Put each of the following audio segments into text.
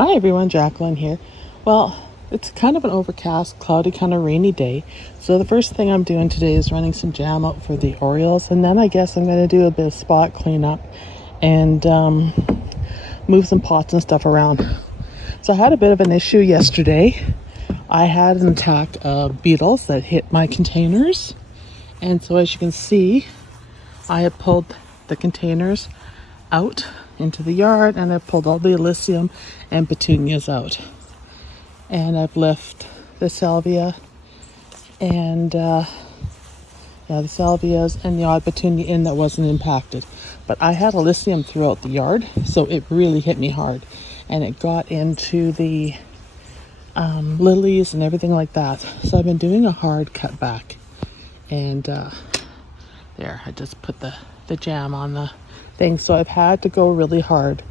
Hi everyone, Jacqueline here. Well, it's kind of an overcast, cloudy, kind of rainy day. So the first thing I'm doing today is running some jam out for the Orioles, and then I guess I'm going to do a bit of spot cleanup and move some pots and stuff around. So I had a bit of an issue yesterday. I had an attack of beetles that hit my containers, and so as you can see, I have pulled the containers out into the yard, and I've pulled all the Elysium and petunias out, and I've left the salvia and the salvias and the odd petunia in that wasn't impacted. But I had Elysium throughout the yard, so it really hit me hard, and it got into the lilies and everything like that. So I've been doing a hard cut back, and there, I just put the jam on the thing. So I've had to go really hard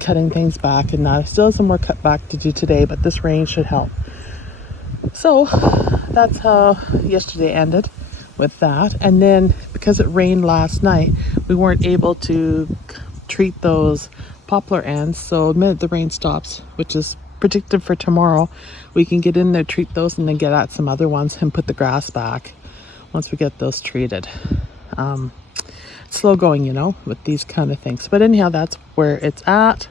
cutting things back, and I still have some more cut back to do today, but this rain should help. So that's how yesterday ended with that. And then because it rained last night, we weren't able to treat those poplar ends. So the minute the rain stops, which is predicted for tomorrow, we can get in there, treat those, and then get at some other ones and put the grass back once we get those treated. Slow going, with these kind of things. But anyhow, that's where it's at.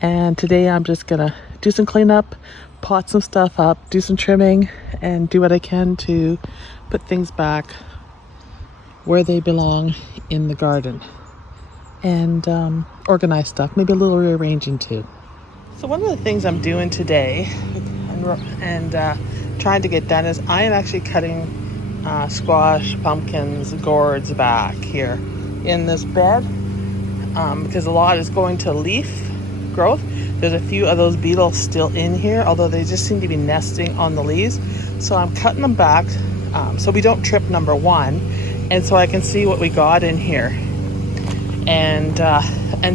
And today I'm just gonna do some cleanup, pot some stuff up, do some trimming, and do what I can to put things back where they belong in the garden, and organize stuff, maybe a little rearranging too. So one of the things I'm doing today and trying to get done is I am actually cutting squash, pumpkins, gourds back here in this bed, because a lot is going to leaf growth. There's a few of those beetles still in here, although they just seem to be nesting on the leaves. So I'm cutting them back so we don't trip number one, and so I can see what we got in here. And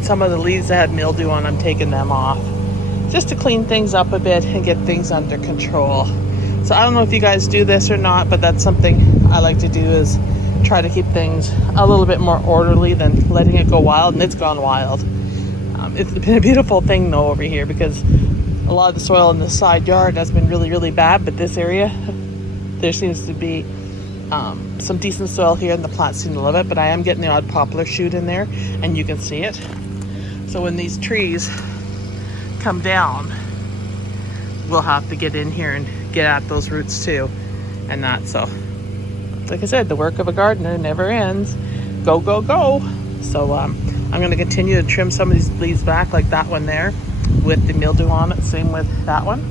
some of the leaves that had mildew on, I'm taking them off just to clean things up a bit and get things under control. So I don't know if you guys do this or not, but that's something I like to do, is try to keep things a little bit more orderly than letting it go wild, and it's gone wild. It's been a beautiful thing though over here, because a lot of the soil in the side yard has been really, really bad, but this area, there seems to be some decent soil here, and the plants seem to love it. But I am getting the odd poplar shoot in there, and you can see it. So when these trees come down, we'll have to get in here and get at those roots too, and that. So like I said, the work of a gardener never ends. Go, go, go. So I'm going to continue to trim some of these leaves back, like that one there with the mildew on it, same with that one,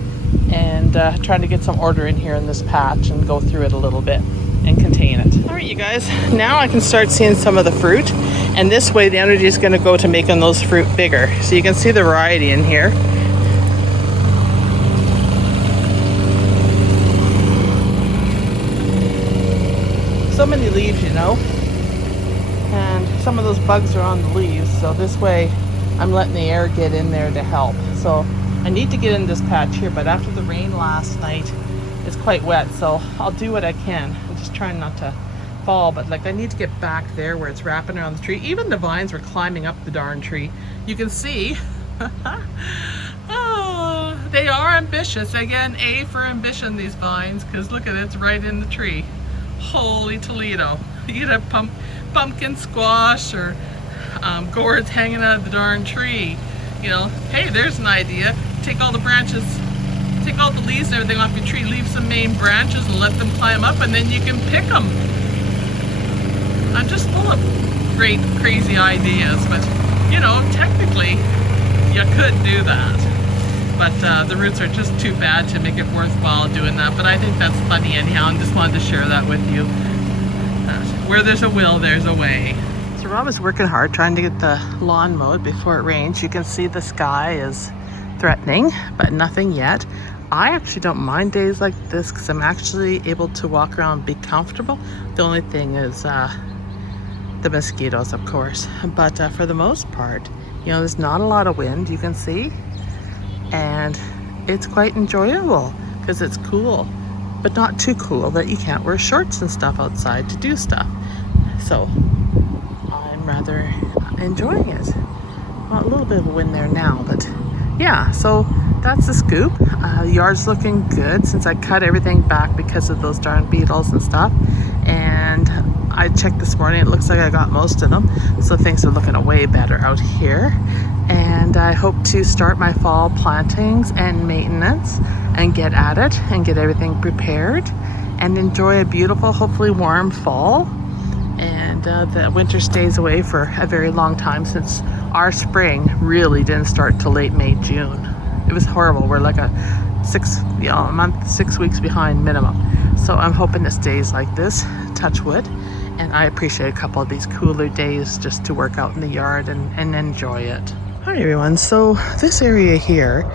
and trying to get some order in here in this patch and go through it a little bit and contain it. All right, you guys, now I can start seeing some of the fruit, and this way the energy is going to go to making those fruit bigger. So you can see the variety in here. So many leaves, and some of those bugs are on the leaves, so this way I'm letting the air get in there to help. So I need to get in this patch here, but after the rain last night, it's quite wet, so I'll do what I can. I'm just trying not to fall, but I need to get back there where it's wrapping around the tree. Even the vines were climbing up the darn tree. You can see. Oh, they are ambitious. Again, A for ambition, these vines, because look at it, it's right in the tree. Holy Toledo. You could have pumpkin, squash, or gourds hanging out of the darn tree. Hey, there's an idea. Take all the branches, take all the leaves and everything off your tree, leave some main branches and let them climb up, and then you can pick them. I'm just full of great, crazy ideas, but technically you could do that. But the roots are just too bad to make it worthwhile doing that. But I think that's funny anyhow, and just wanted to share that with you. Where there's a will, there's a way. So Rob is working hard trying to get the lawn mowed before it rains. You can see the sky is threatening, but nothing yet. I actually don't mind days like this, because I'm actually able to walk around and be comfortable. The only thing is the mosquitoes, of course. But for the most part, there's not a lot of wind, you can see. And it's quite enjoyable because it's cool, but not too cool that you can't wear shorts and stuff outside to do stuff. So I'm rather enjoying it. Well, a little bit of a wind there now, but yeah, so that's the scoop. Yard's looking good since I cut everything back because of those darn beetles and stuff. And I checked this morning, it looks like I got most of them. So things are looking way better out here. And I hope to start my fall plantings and maintenance and get at it and get everything prepared and enjoy a beautiful, hopefully warm fall. And the winter stays away for a very long time since our spring really didn't start till late May, June. It was horrible. We're like a month, 6 weeks behind minimum. So I'm hoping it stays like this, touch wood. And I appreciate a couple of these cooler days just to work out in the yard and enjoy it. Hi everyone, so this area here,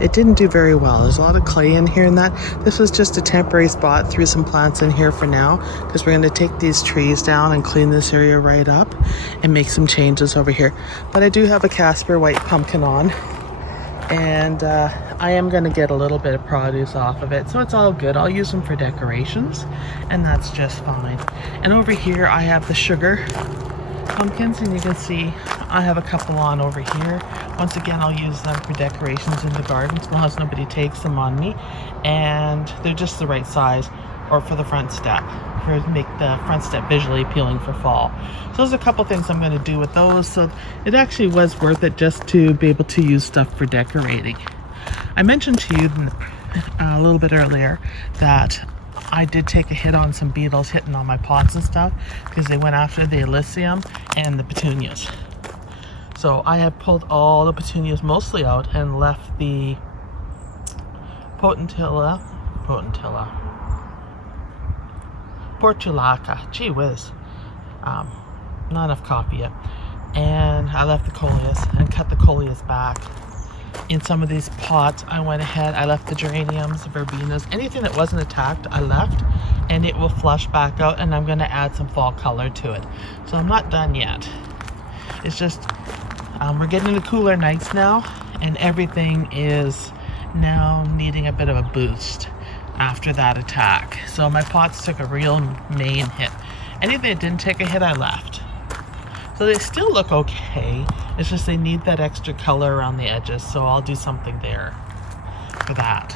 it didn't do very well. There's a lot of clay in here and that. This was just a temporary spot. Threw some plants in here for now because we're going to take these trees down and clean this area right up and make some changes over here. But I do have a Casper white pumpkin on, and I am going to get a little bit of produce off of it, so it's all good. I'll use them for decorations, and that's just fine. And over here I have the sugar pumpkins, and you can see I have a couple on over here. Once again, I'll use them for decorations in the garden as long as nobody takes them on me, and they're just the right size, or for the front step, for make the front step visually appealing for fall. So there's a couple things I'm going to do with those, so it actually was worth it just to be able to use stuff for decorating. I mentioned to you a little bit earlier that I did take a hit on some beetles hitting on my pots and stuff because they went after the Elysium and the petunias. So I have pulled all the petunias mostly out and left the portulaca, gee whiz, not enough coffee yet. And I left the coleus and cut the coleus back. In some of these pots, I went ahead, I left the geraniums, verbenas, anything that wasn't attacked, I left, and it will flush back out, and I'm going to add some fall color to it. So I'm not done yet. It's just, we're getting into cooler nights now, and everything is now needing a bit of a boost after that attack. So my pots took a real main hit. Anything that didn't take a hit, I left. So they still look okay. It's just they need that extra color around the edges, so I'll do something there for that.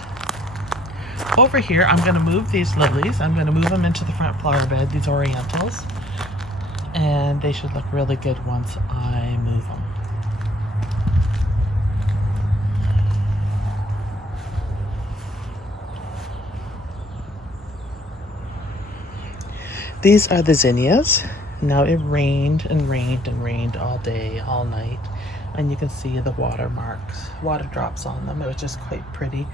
Over here, I'm going to move these lilies. I'm going to move them into the front flower bed, these orientals, and they should look really good once I move them. These are the zinnias. Now it rained and rained and rained all day, all night, and you can see the water drops on them. It was just quite pretty.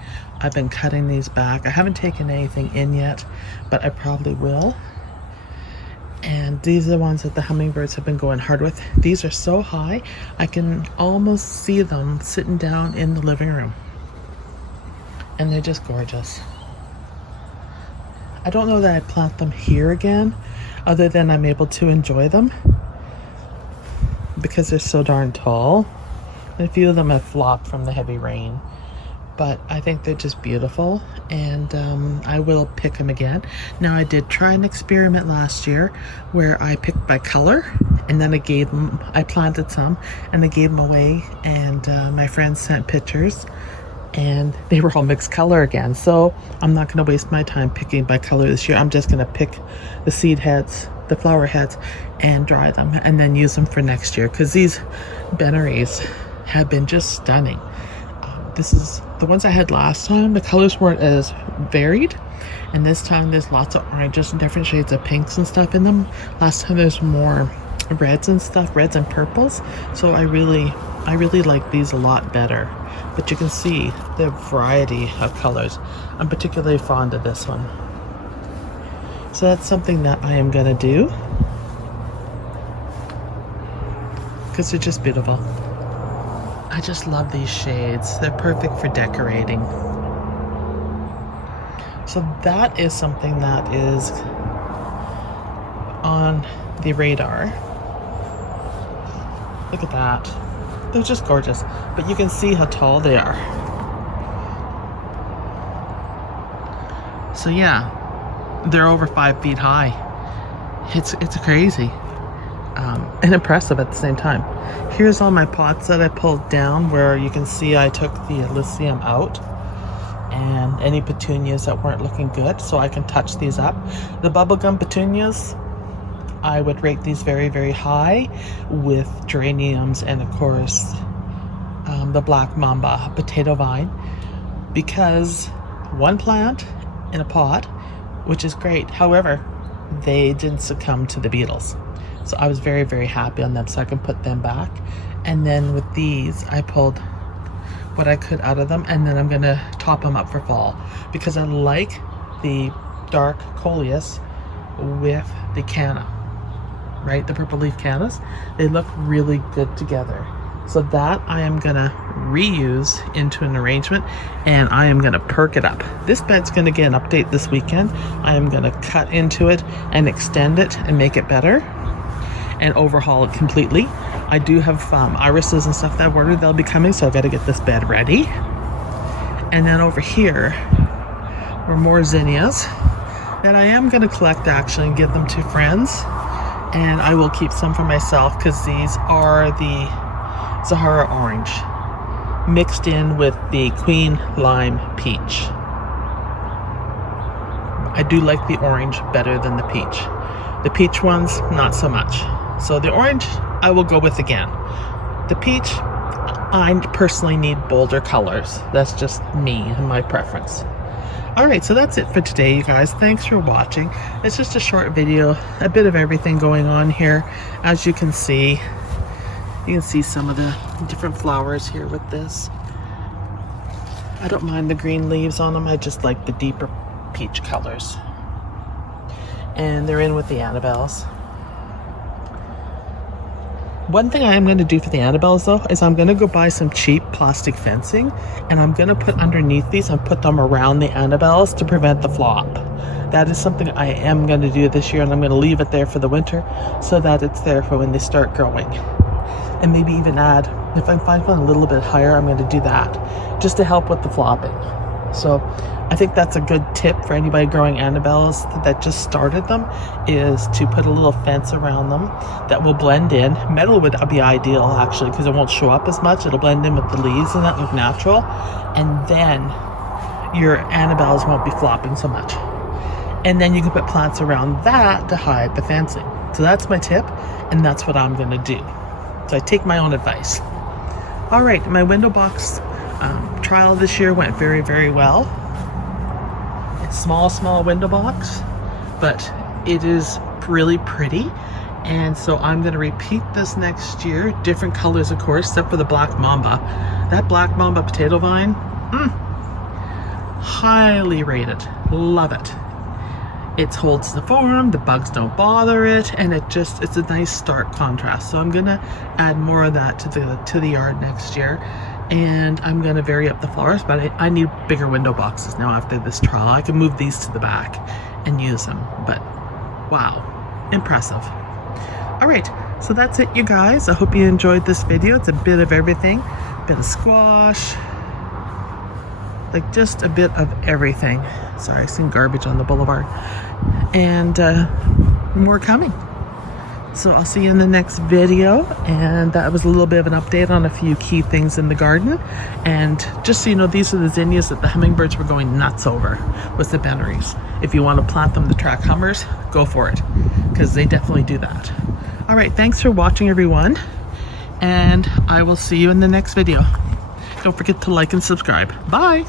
I've been cutting these back. I haven't taken anything in yet, but I probably will. And these are the ones that the hummingbirds have been going hard with. These are so high, I can almost see them sitting down in the living room. And they're just gorgeous. I don't know that I'd plant them here again, other than I'm able to enjoy them because they're so darn tall. And a few of them have flopped from the heavy rain, but I think they're just beautiful, and I will pick them again. Now, I did try an experiment last year where I picked by color, and then I planted some and I gave them away, and my friends sent pictures, and they were all mixed color again. So I'm not going to waste my time picking by color this year. I'm just going to pick the seed heads, the flower heads, and dry them and then use them for next year, because these Benaries have been just stunning. This is the ones I had last time. The colors weren't as varied, and this time there's lots of oranges and different shades of pinks and stuff in them. Last time there's more reds and stuff, reds and purples. So I really like these a lot better. But you can see the variety of colors. I'm particularly fond of this one. So that's something that I am going to do, because they're just beautiful. I just love these shades. They're perfect for decorating. So that is something that is on the radar. Look at that. They're just gorgeous, but you can see how tall they are. So yeah, they're over 5 feet high. It's crazy. and impressive at the same time. Here's all my pots that I pulled down, where you can see I took the Elysium out and any petunias that weren't looking good, so I can touch these up. The bubblegum petunias, I would rate these very, very high, with geraniums and of course the black mamba potato vine, because one plant in a pot, which is great. However, they didn't succumb to the beetles, so I was very, very happy on them, so I can put them back. And then with these, I pulled what I could out of them, and then I'm gonna top them up for fall, because I like the dark coleus with the canna, right? The purple leaf cannas, they look really good together. So that I am gonna reuse into an arrangement, and I am gonna perk it up. This bed's gonna get an update this weekend. I am gonna cut into it and extend it and make it better and overhaul it completely. I do have irises and stuff that I've ordered. They'll be coming, so I've got to get this bed ready. And then over here are more zinnias that I am gonna collect actually and give them to friends. And I will keep some for myself, because these are the Sahara orange mixed in with the Queen Lime peach. I do like the orange better than the peach. The peach ones, not so much. So the orange, I will go with again. The peach, I personally need bolder colors. That's just me and my preference. Alright, so that's it for today, you guys. Thanks for watching. It's just a short video, a bit of everything going on here. As you can see some of the different flowers here with this. I don't mind the green leaves on them, I just like the deeper peach colors. And they're in with the Annabelles. One thing I am going to do for the Annabelles though, is I'm going to go buy some cheap plastic fencing, and I'm going to put underneath these and put them around the Annabelles to prevent the flop. That is something I am going to do this year, and I'm going to leave it there for the winter so that it's there for when they start growing. And maybe even add, if I find one a little bit higher, I'm going to do that just to help with the flopping. So I think that's a good tip for anybody growing Annabelles that just started them, is to put a little fence around them that will blend in. Metal would be ideal actually, because it won't show up as much. It'll blend in with the leaves and that look natural. And then your Annabelles won't be flopping so much. And then you can put plants around that to hide the fencing. So that's my tip, and that's what I'm going to do. So I take my own advice. All right, my window box trial this year went very, very well. It's small window box, but it is really pretty. And so I'm going to repeat this next year. Different colors, of course, except for the black mamba. That black mamba potato vine, highly rated. Love it. It holds the form, the bugs don't bother it, and it's a nice stark contrast. So I'm gonna add more of that to the yard next year, and I'm gonna vary up the flowers, but I need bigger window boxes now after this trial. I can move these to the back and use them, but wow, impressive. All right, so that's it, you guys. I hope you enjoyed this video. It's a bit of everything, a bit of squash, like just a bit of everything. Sorry, I seen garbage on the boulevard. And more coming. So I'll see you in the next video. And that was a little bit of an update on a few key things in the garden. And just so you know, these are the zinnias that the hummingbirds were going nuts over, was the Benneries. If you want to plant them to track hummers, go for it, because they definitely do that. All right, thanks for watching, everyone. And I will see you in the next video. Don't forget to like and subscribe. Bye.